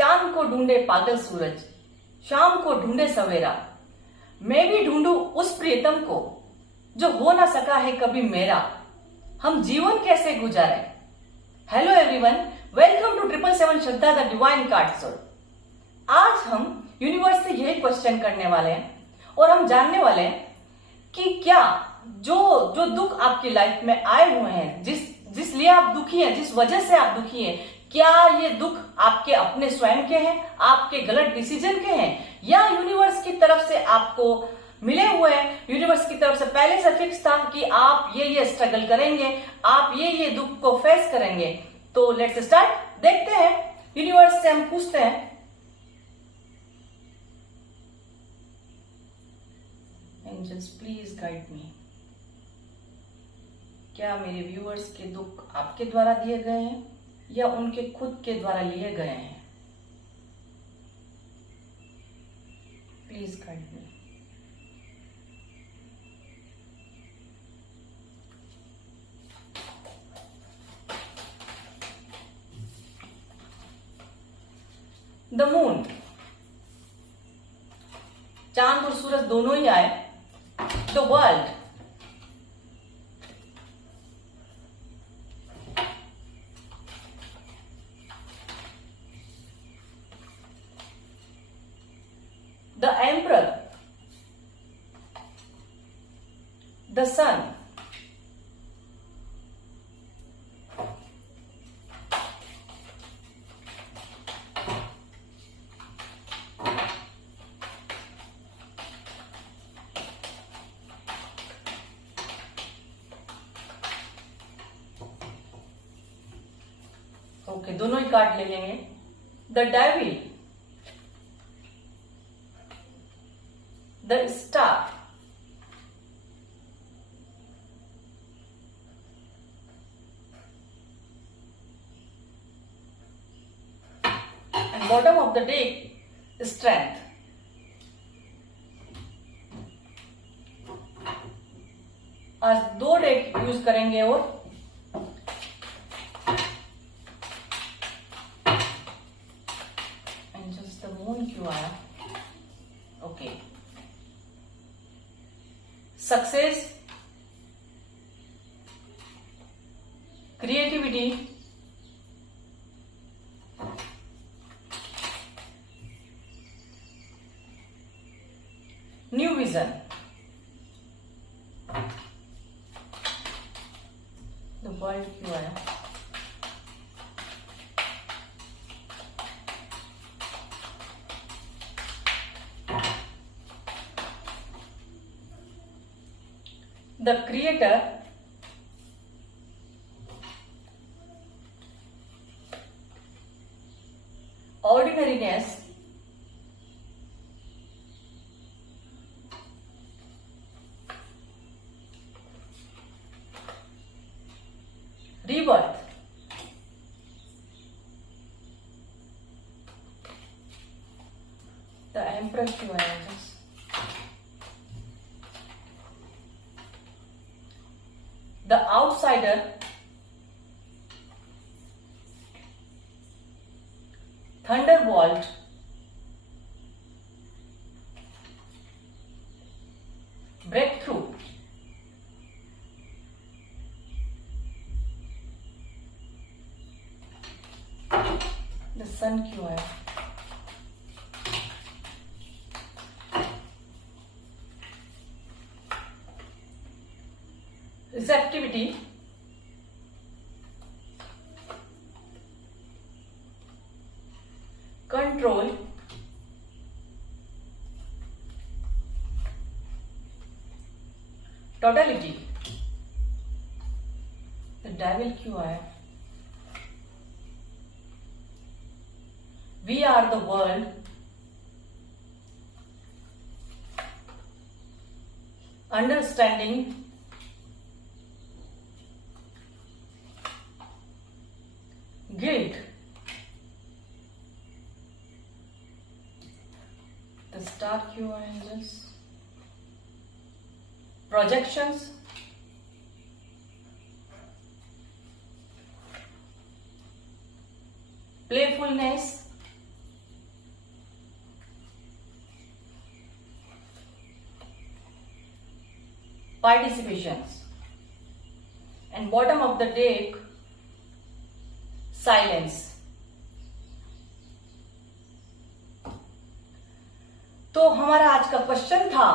चांद को ढूंढे पागल सूरज, शाम को ढूंढे सवेरा, मैं भी ढूंढूं उस प्रियतम को जो हो ना सका है कभी मेरा, हम जीवन कैसे गुजारे। Hello everyone, welcome to 777 Shraddha the divine card soul. आज हम यूनिवर्स से यही क्वेश्चन करने वाले हैं और हम जानने वाले हैं कि क्या जो दुख आपकी लाइफ में आए हुए हैं, जिस लिए आप दुखी हैं, जिस वजह से आप दुखी हैं, क्या ये दुख आपके अपने स्वयं के हैं, आपके गलत डिसीजन के हैं, या यूनिवर्स की तरफ से आपको मिले हुए हैं। यूनिवर्स की तरफ से पहले से फिक्स था कि आप ये स्ट्रगल करेंगे, आप ये दुख को फेस करेंगे। तो लेट्स स्टार्ट, देखते हैं। यूनिवर्स से हम पूछते हैं, एंजल्स प्लीज गाइड मी, क्या मेरे व्यूअर्स के दुख आपके द्वारा दिए गए हैं या उनके खुद के द्वारा लिए गए हैं? Please guide me. The moon, चांद और सूरज दोनों ही आए। The world, the emperor, the sun, okay, दोनों ही कार्ड ले लेंगे। The devil, the star, and bottom of the deck, strength. आज दो डेक यूज करेंगे और एंजल्स, द मून क्यों आया? Okay, success, creativity, new vision. The world क्यों आया? The creator, ordinariness, rebirth, the emperor क्यों आया? The outsider, thunderbolt, breakthrough, the sun क्यों आया? receptivity, control, totality, the devil क्यों आया? We are the world, understanding, guilt, the star क्यों आया? Angels, projections, playfulness, participations. And bottom of the deck, silence. तो हमारा आज का क्वेश्चन था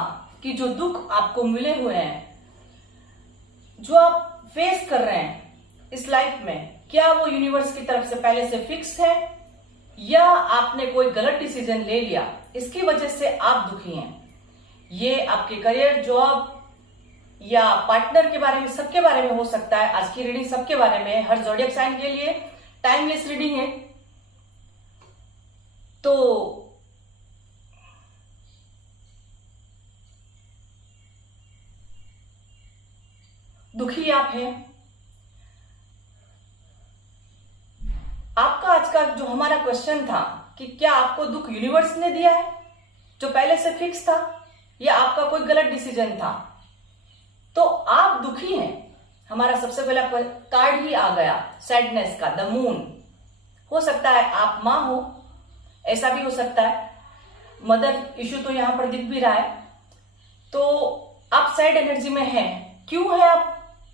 कि जो दुख आपको मिले हुए हैं, जो आप फेस कर रहे हैं इस लाइफ में, क्या वो यूनिवर्स की तरफ से पहले से फिक्स है या आपने कोई गलत डिसीजन ले लिया, इसकी वजह से आप दुखी हैं। ये आपके करियर, जॉब या पार्टनर के बारे में, सबके बारे में हो सकता है। आज की रीडिंग सबके बारे में है, हर ज़ोडिएक साइन के लिए टाइमलेस रीडिंग है। तो दुखी आप हैं। आपका आज का जो हमारा क्वेश्चन था कि क्या आपको दुख यूनिवर्स ने दिया है जो पहले से फिक्स था, या आपका कोई गलत डिसीजन था, तो आप दुखी हैं। हमारा सबसे पहला कार्ड ही आ गया सैडनेस का, द मून। हो सकता है आप मां हो, ऐसा भी हो सकता है। मदर इशू तो यहां पर दिख भी रहा है। तो आप सैड एनर्जी में हैं। क्यों है आप?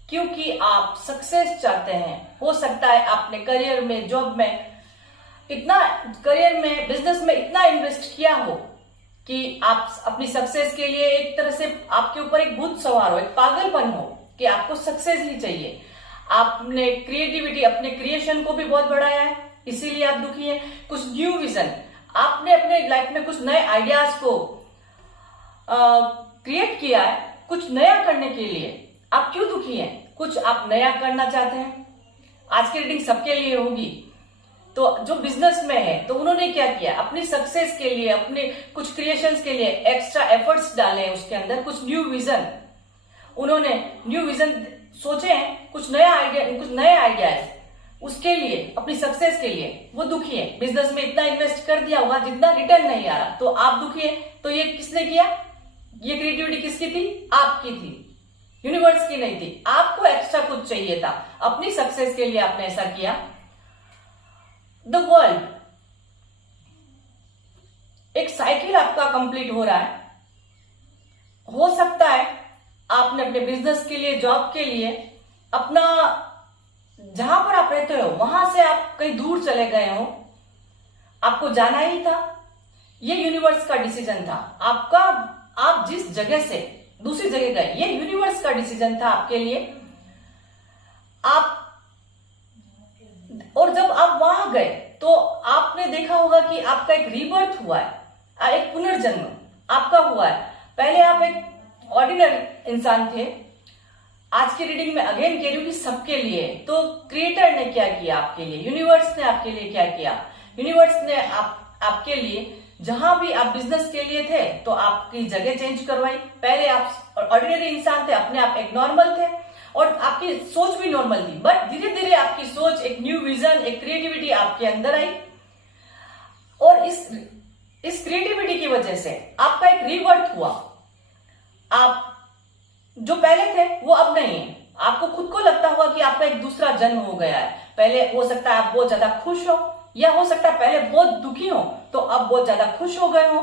क्योंकि आप सक्सेस चाहते हैं। हो सकता है आपने करियर में, जॉब में इतना, करियर में, बिजनेस में इतना इन्वेस्ट किया हो कि आप अपनी सक्सेस के लिए एक तरह से आपके ऊपर एक भूत सवार हो, एक पागलपन हो कि आपको सक्सेस ही चाहिए। आपने क्रिएटिविटी, अपने क्रिएशन को भी बहुत बढ़ाया है, इसीलिए आप दुखी हैं। कुछ न्यू विजन, आपने अपने लाइफ में कुछ नए आइडियाज को क्रिएट किया है, कुछ नया करने के लिए। आप क्यों दुखी हैं? कुछ आप नया करना चाहते हैं। आज की रीडिंग सबके लिए होगी। तो जो बिजनेस में है, तो उन्होंने क्या किया, अपनी सक्सेस के लिए, अपने कुछ क्रिएशंस के लिए एक्स्ट्रा एफर्ट्स डाले उसके अंदर, कुछ न्यू विजन, उन्होंने न्यू विजन सोचे हैं, कुछ नया आइडिया, कुछ नए आइडियाज उसके लिए, अपनी सक्सेस के लिए। वो दुखी है। बिजनेस में इतना इन्वेस्ट कर दिया होगा जितना रिटर्न नहीं आ रहा, तो आप दुखी है। तो ये किसने किया? ये क्रिएटिविटी किसकी थी? आपकी थी, यूनिवर्स की नहीं थी। आपको एक्स्ट्रा कुछ चाहिए था, अपनी सक्सेस के लिए आपने ऐसा किया। द वर्ल्ड, एक साइकिल आपका कंप्लीट हो रहा है। हो सकता है आपने अपने बिजनेस के लिए, जॉब के लिए, अपना जहां पर आप रहते हो वहां से आप कहीं दूर चले गए हो, आपको जाना ही था। ये यूनिवर्स का डिसीजन था आपका। आप जिस जगह से दूसरी जगह गए, ये यूनिवर्स का डिसीजन था आपके लिए। आप, और जब आप वहां गए तो आपने देखा होगा कि आपका एक रीबर्थ हुआ है, एक पुनर्जन्म आपका हुआ है। पहले आप एक ऑर्डिनरी इंसान थे। आज की रीडिंग में अगेन कह रही हूं कि सबके लिए। तो क्रिएटर ने क्या किया आपके लिए, यूनिवर्स ने आपके लिए क्या किया? यूनिवर्स ने आपके लिए, जहां भी आप बिजनेस के लिए थे तो आपकी जगह चेंज करवाई। पहले आप ऑर्डिनरी इंसान थे, अपने आप एक नॉर्मल थे और आपकी सोच भी नॉर्मल थी, बट धीरे धीरे आपकी सोच, एक न्यू विजन, एक क्रिएटिविटी आपके अंदर आई। और इस क्रिएटिविटी की वजह से आपका एक रीबर्थ हुआ। आप जो पहले थे वो अब नहीं है। आपको खुद को लगता होगा कि आपका एक दूसरा जन्म हो गया है। पहले हो सकता है आप बहुत ज्यादा खुश हो, या हो सकता है पहले बहुत दुखी हो तो अब बहुत ज्यादा खुश हो गए हो।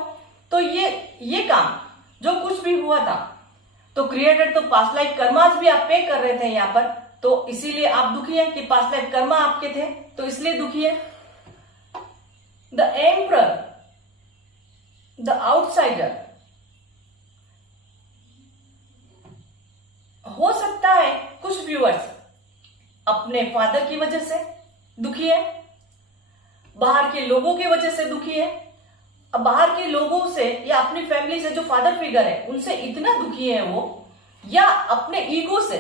तो ये काम जो कुछ भी हुआ था, तो क्रिएटर, तो पास्ट लाइफ कर्मास भी आप पे कर रहे थे यहाँ पर, तो इसीलिए आप दुखी हैं कि पास्ट लाइफ कर्मा आपके थे, तो इसलिए दुखी है। द एम्परर, द आउटसाइडर, हो सकता है कुछ व्यूअर्स अपने फादर की वजह से दुखी है, बाहर के लोगों की वजह से दुखी है। अब बाहर के लोगों से या अपनी फैमिली से जो फादर फिगर है उनसे इतना दुखी है वो, या अपने ईगो से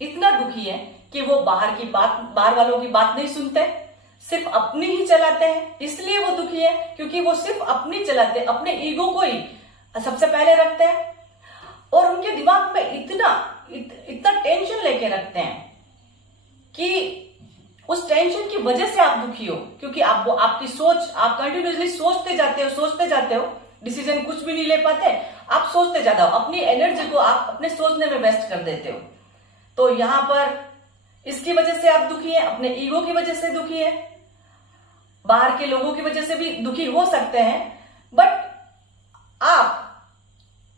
इतना दुखी है कि वो बाहर वालों की बात नहीं सुनते, सिर्फ अपनी ही चलाते हैं, इसलिए वो दुखी है। क्योंकि वो सिर्फ अपनी चलाते, अपने ईगो को ही सबसे पहले रखते हैं और उनके दिमाग में इतना टेंशन लेके रखते हैं कि उस टेंशन की वजह से आप दुखी हो। क्योंकि आपकी सोच, आप कंटिन्यूसली सोचते जाते हो, डिसीजन कुछ भी नहीं ले पाते, आप सोचते जाते हो, अपनी एनर्जी को आप अपने सोचने में वेस्ट कर देते हो। तो यहां पर इसकी वजह से आप दुखी हैं, अपने ईगो की वजह से दुखी है, बाहर के लोगों की वजह से भी दुखी हो सकते हैं, बट आप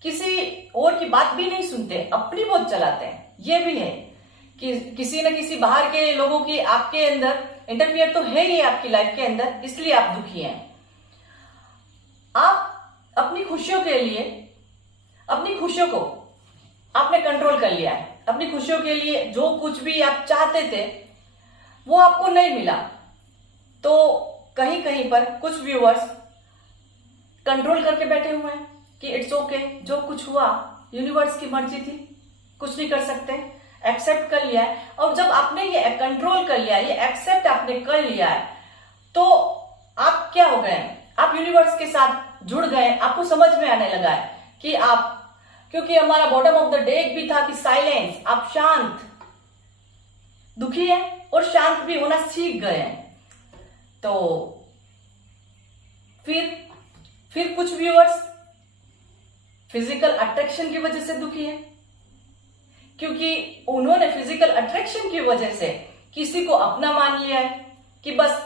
किसी और की बात भी नहीं सुनते, अपनी बहुत चलाते हैं। ये भी है कि किसी न किसी बाहर के लोगों की आपके अंदर इंटरफियर तो है ही आपकी लाइफ के अंदर, इसलिए आप दुखी हैं। आप अपनी खुशियों के लिए, अपनी खुशियों को आपने कंट्रोल कर लिया है। अपनी खुशियों के लिए जो कुछ भी आप चाहते थे वो आपको नहीं मिला, तो कहीं कहीं पर कुछ व्यूअर्स कंट्रोल करके बैठे हुए हैं कि इट्स ओके, जो कुछ हुआ यूनिवर्स की मर्जी थी, कुछ नहीं कर सकते, एक्सेप्ट कर लिया है। और जब आपने ये कंट्रोल कर लिया, ये एक्सेप्ट आपने कर लिया है, तो आप क्या हो गए, आप यूनिवर्स के साथ जुड़ गए। आपको समझ में आने लगा है कि आप, क्योंकि हमारा बॉटम ऑफ द डे भी था कि साइलेंस, आप शांत, दुखी है और शांत भी होना सीख गए हैं। तो फिर कुछ व्यूअर्स फिजिकल अट्रैक्शन की वजह से दुखी है, क्योंकि उन्होंने फिजिकल अट्रैक्शन की वजह से किसी को अपना मान लिया है कि बस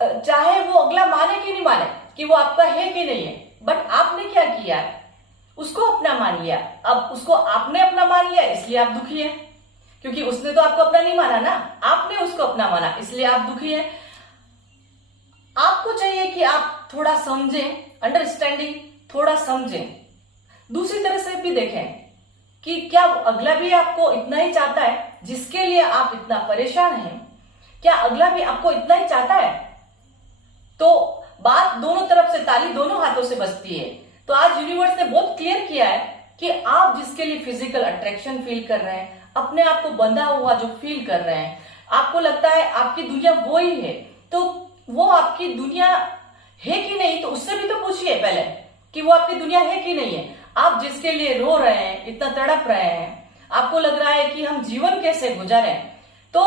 चाहे वो अगला माने कि नहीं माने कि वो आपका है कि नहीं है, बट आपने क्या किया है, उसको अपना मान लिया। अब उसको आपने अपना मान लिया इसलिए आप दुखी हैं, क्योंकि उसने तो आपको अपना नहीं माना ना, आपने उसको अपना माना, इसलिए आप दुखी हैं। आपको चाहिए कि आप थोड़ा समझें, अंडरस्टैंडिंग थोड़ा समझें, दूसरी तरह से भी देखें कि क्या अगला भी आपको इतना ही चाहता है जिसके लिए आप इतना परेशान हैं, क्या अगला भी आपको इतना ही चाहता है। तो बात दोनों तरफ से, ताली दोनों हाथों से बजती है। तो आज यूनिवर्स ने बहुत क्लियर किया है कि आप जिसके लिए फिजिकल अट्रैक्शन फील कर रहे हैं, अपने आप को बंधा हुआ जो फील कर रहे हैं, आपको लगता है आपकी दुनिया वो ही है, तो वो आपकी दुनिया है कि नहीं, तो उससे भी तो पूछिए पहले कि वो आपकी दुनिया है कि नहीं है। आप जिसके लिए रो रहे हैं, इतना तड़प रहे हैं, आपको लग रहा है कि हम जीवन कैसे गुजारें, तो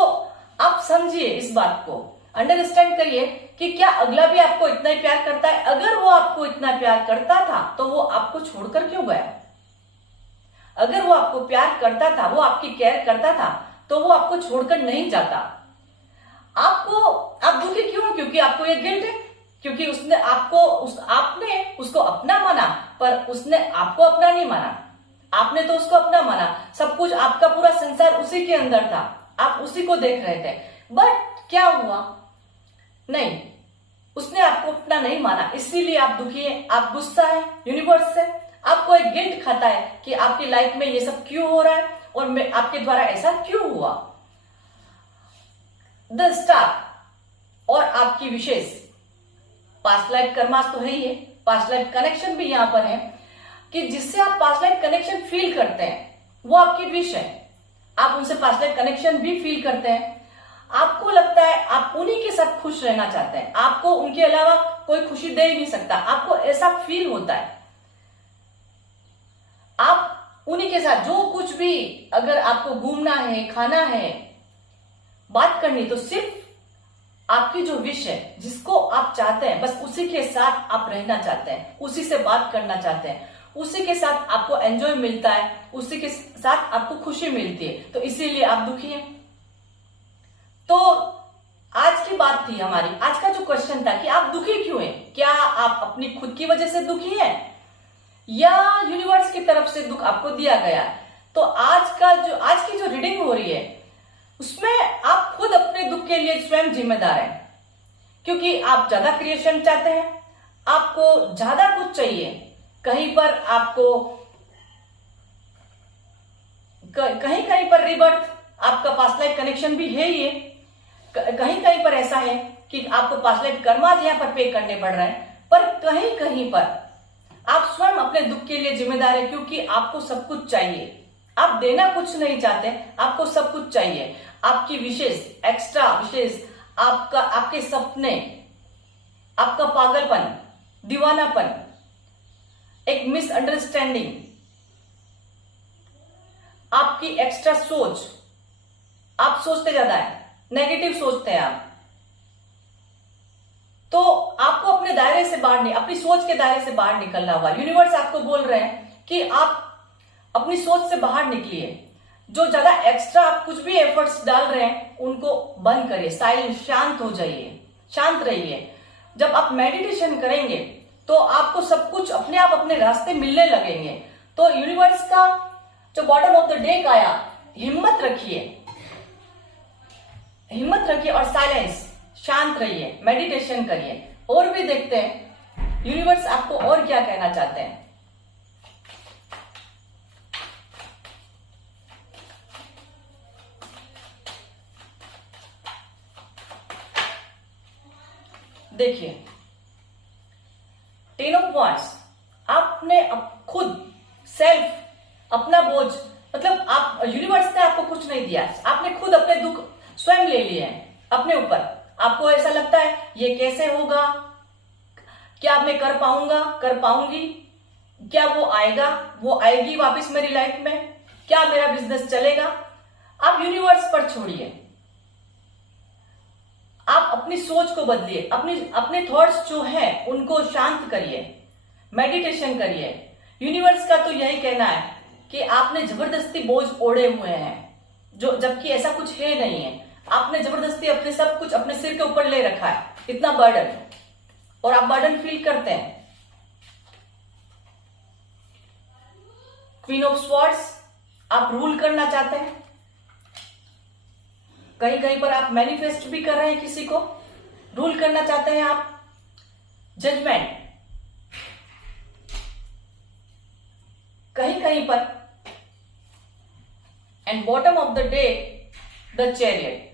आप समझिए इस बात को, अंडरस्टैंड करिए कि क्या अगला भी आपको इतना ही प्यार करता है। अगर वो आपको इतना प्यार करता था तो वो आपको छोड़कर क्यों गया। अगर वो आपको प्यार करता था, वो आपकी केयर करता था, तो वो आपको छोड़कर नहीं जाता। आप दुखी क्यों, क्योंकि आपको ये गिल्ट है, क्योंकि उसने आपने उसको अपना माना, पर उसने आपको अपना नहीं माना। आपने तो उसको अपना माना, सब कुछ आपका पूरा संसार उसी के अंदर था, आप उसी को देख रहे थे, बट क्या हुआ, नहीं, उसने आपको अपना नहीं माना, इसीलिए आप दुखी हैं, आप गुस्सा है यूनिवर्स से, आपको एक गिल्ट खाता है कि आपकी लाइफ में ये सब क्यों हो रहा है और मैं आपके द्वारा ऐसा क्यों हुआ। द स्टार और आपकी विशेष पास्ट लाइफ कर्मास तो है ही है, पास्ट लाइफ कनेक्शन भी यहां पर है कि जिससे आप पास्ट लाइफ कनेक्शन फील करते हैं, वो आपकी विश है। आप उनसे पास्ट लाइफ कनेक्शन भी फील करते हैं, आपको लगता है आप उन्हीं के साथ खुश रहना चाहते हैं, आपको उनके अलावा कोई खुशी दे ही नहीं सकता, आपको ऐसा फील होता है। आप उन्हीं के साथ जो कुछ भी, अगर आपको घूमना है, खाना है, बात करनी, तो सिर्फ आपकी जो विश है, जिसको आप चाहते हैं, बस उसी के साथ आप रहना चाहते हैं, उसी से बात करना चाहते हैं, उसी के साथ आपको एंजॉय मिलता है, उसी के साथ आपको खुशी मिलती है, तो इसीलिए आप दुखी हैं। तो आज की बात थी हमारी, आज का जो क्वेश्चन था कि आप दुखी क्यों हैं, क्या आप अपनी खुद की वजह से दुखी हैं या यूनिवर्स की तरफ से दुख आपको दिया गया। तो आज की जो रीडिंग हो रही है उसमें आप खुद अपने दुख के लिए स्वयं जिम्मेदार हैं, क्योंकि आप ज्यादा क्रिएशन चाहते हैं, आपको ज्यादा कुछ चाहिए, कहीं पर आपको कहीं पर रिबर्थ, आपका पास्ट लाइफ कनेक्शन भी है, ये कहीं पर ऐसा है कि आपको पास्ट लाइफ कर्मा यहां पर पे करने पड़ रहे हैं, पर कहीं पर आप स्वयं अपने दुख के लिए जिम्मेदार है, क्योंकि आपको सब कुछ चाहिए, आप देना कुछ नहीं चाहते, आपको सब कुछ चाहिए, आपकी विशेष, एक्स्ट्रा विशेष, आपके सपने, आपका पागलपन, दीवानापन, एक मिसअंडरस्टैंडिंग, आपकी एक्स्ट्रा सोच, आप सोचते ज्यादा है, नेगेटिव सोचते हैं आप, तो आपको अपने दायरे से बाहर नहीं, अपनी सोच के दायरे से बाहर निकलना होगा। यूनिवर्स आपको बोल रहे हैं कि आप अपनी सोच से बाहर निकलिए, जो ज्यादा एक्स्ट्रा आप कुछ भी एफर्ट्स डाल रहे हैं उनको बंद करिए, साइलेंट, शांत हो जाइए, शांत रहिए। जब आप मेडिटेशन करेंगे तो आपको सब कुछ अपने आप अपने रास्ते मिलने लगेंगे, तो यूनिवर्स का जो बॉटम ऑफ द डेक आया, हिम्मत रखिए और साइलेंस, शांत रहिए, मेडिटेशन करिए। और भी देखते हैं यूनिवर्स आपको और क्या कहना चाहते हैं। देखिए, 10 ऑफ वांड्स, आपने खुद सेल्फ अपना बोझ, मतलब आप, यूनिवर्स ने आपको कुछ नहीं दिया, आपने खुद अपने दुख स्वयं ले लिए हैं अपने ऊपर। आपको ऐसा लगता है ये कैसे होगा, क्या मैं कर पाऊंगा, कर पाऊंगी, क्या वो आएगा, वो आएगी वापस मेरी लाइफ में, क्या मेरा बिजनेस चलेगा। आप यूनिवर्स पर छोड़िए, आप अपनी सोच को बदलिए, अपने थॉट्स जो हैं उनको शांत करिए, मेडिटेशन करिए। यूनिवर्स का तो यही कहना है कि आपने जबरदस्ती बोझ ओढ़े हुए हैं, जो जबकि ऐसा कुछ है नहीं है। आपने जबरदस्ती अपने सब कुछ अपने सिर के ऊपर ले रखा है, इतना बर्डन, और आप बर्डन फील करते हैं। क्वीन ऑफ स्वॉर्ड्स, आप रूल करना चाहते हैं, कहीं कहीं पर आप मैनिफेस्ट भी कर रहे हैं, किसी को रूल करना चाहते हैं आप। जजमेंट, कहीं कहीं पर, and bottom of the day the chariot.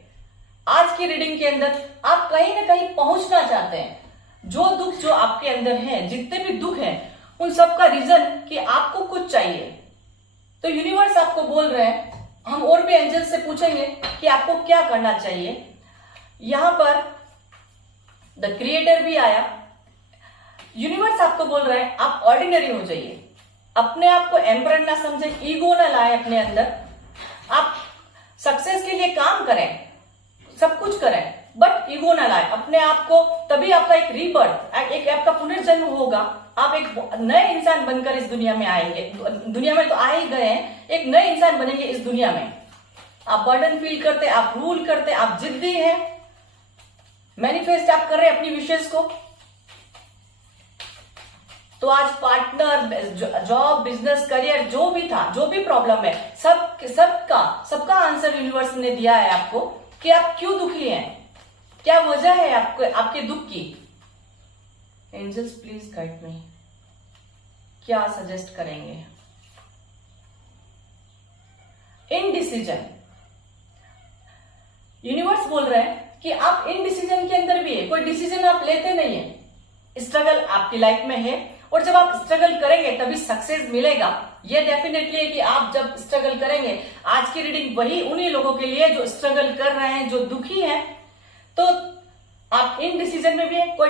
आज की रीडिंग के अंदर आप कहीं ना कहीं पहुंचना चाहते हैं। जो दुख जो आपके अंदर है, जितने भी दुख हैं, उन सब का रीजन कि आपको कुछ चाहिए। तो यूनिवर्स आपको बोल रहे हैं, हम और भी एंजल से पूछेंगे कि आपको क्या करना चाहिए। यहां पर द क्रिएटर भी आया। यूनिवर्स आपको बोल रहे हैं आप ऑर्डिनरी हो जाइए, अपने आप को एम्परर ना समझे, ईगो ना लाए अपने अंदर। आप सक्सेस के लिए काम करें, सब कुछ करें, बट ईगो ना लाए अपने आप को, तभी आपका एक रीबर्थ, एक आपका पुनर्जन्म होगा। आप एक नए इंसान बनकर इस दुनिया में आएंगे। दुनिया में तो आ ही गए हैं, एक नए इंसान बनेंगे इस दुनिया में। आप बर्डन फील करते, आप रूल करते, आप जिद्दी हैं, मैनिफेस्ट आप कर रहे हैं अपनी विशेष को। तो आज पार्टनर, जॉब, बिजनेस, करियर, जो भी था, जो भी प्रॉब्लम है, सबका आंसर यूनिवर्स ने दिया है आपको कि आप क्यों दुखी हैं, क्या वजह है आपके दुख की। एंजल्स प्लीज गाइड मी, क्या सजेस्ट करेंगे। इनडिसीजन, यूनिवर्स बोल रहे हैं कि आप इनडिसीजन के अंदर भी है, कोई डिसीजन आप लेते नहीं है। स्ट्रगल आपकी लाइफ में है, और जब आप स्ट्रगल करेंगे तभी सक्सेस मिलेगा। ये डेफिनेटली है कि आप जब स्ट्रगल करेंगे। आज की रीडिंग वही उन्हीं लोगों के लिए जो स्ट्रगल कर रहे हैं, जो दुखी हैं। तो आप इन डिसीजन में भी है, कोई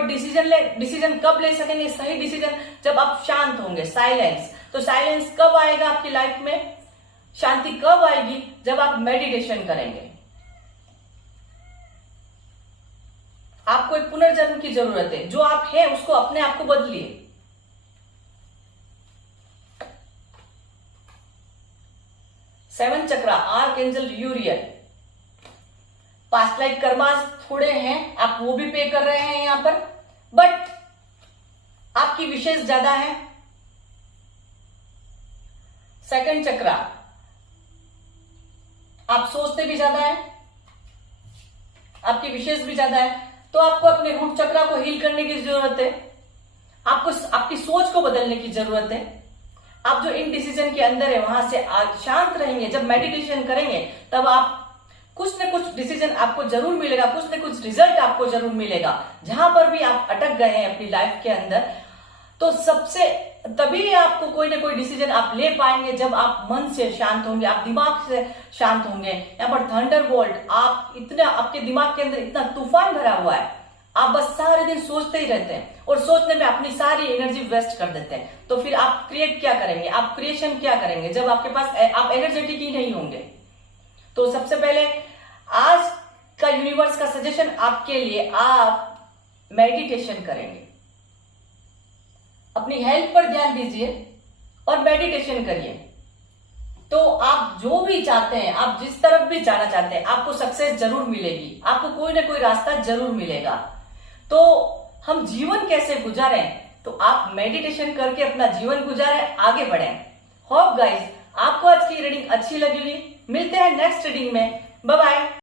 डिसीजन कब ले सकेंगे, सही डिसीजन जब आप शांत होंगे, साइलेंस। तो साइलेंस कब आएगा आपकी लाइफ में, शांति कब आएगी, जब आप मेडिटेशन करेंगे। आपको एक पुनर्जन्म की जरूरत है, जो आप हैं उसको अपने आप को बदलिए। सेवन चक्रा, arc angel यूरियल। Past life karmas थोड़े हैं, आप वो भी पे कर रहे हैं यहां पर, बट आपकी विशेष ज्यादा है। सेकंड चक्रा, आप सोचते भी ज्यादा है, आपकी विशेष भी ज्यादा है। तो आपको अपने रूट चक्रा को हील करने की जरूरत है, आपको आपकी सोच को बदलने की जरूरत है। आप जो इनडिसीजन के अंदर है वहां से शांत रहेंगे, जब मेडिटेशन करेंगे तब आप कुछ न कुछ डिसीजन आपको जरूर मिलेगा, कुछ न कुछ रिजल्ट आपको जरूर मिलेगा। जहां पर भी आप अटक गए हैं अपनी लाइफ के अंदर, तो सबसे तभी आपको कोई ना कोई डिसीजन आप ले पाएंगे जब आप मन से शांत होंगे, आप दिमाग से शांत होंगे। यहाँ पर थंडरबोल्ट, आप इतना, आपके दिमाग के अंदर इतना तूफान भरा हुआ है, आप बस सारे दिन सोचते ही रहते हैं और सोचने में अपनी सारी एनर्जी वेस्ट कर देते हैं। तो फिर आप क्रिएट क्या करेंगे, आप क्रिएशन क्या करेंगे जब आपके पास आप एनर्जेटिक ही नहीं होंगे। तो सबसे पहले आज का यूनिवर्स का सजेशन आपके लिए, आप मेडिटेशन करेंगे, अपनी हेल्थ पर ध्यान दीजिए और मेडिटेशन करिए। तो आप जो भी चाहते हैं, आप जिस तरफ भी जाना चाहते हैं, आपको सक्सेस जरूर मिलेगी, आपको कोई ना कोई रास्ता जरूर मिलेगा। तो हम जीवन कैसे गुजारें, तो आप मेडिटेशन करके अपना जीवन गुजारें, आगे बढ़ें। होप गाइस आपको आज की रीडिंग अच्छी लगी होगी। मिलते हैं नेक्स्ट रीडिंग में। Bye bye.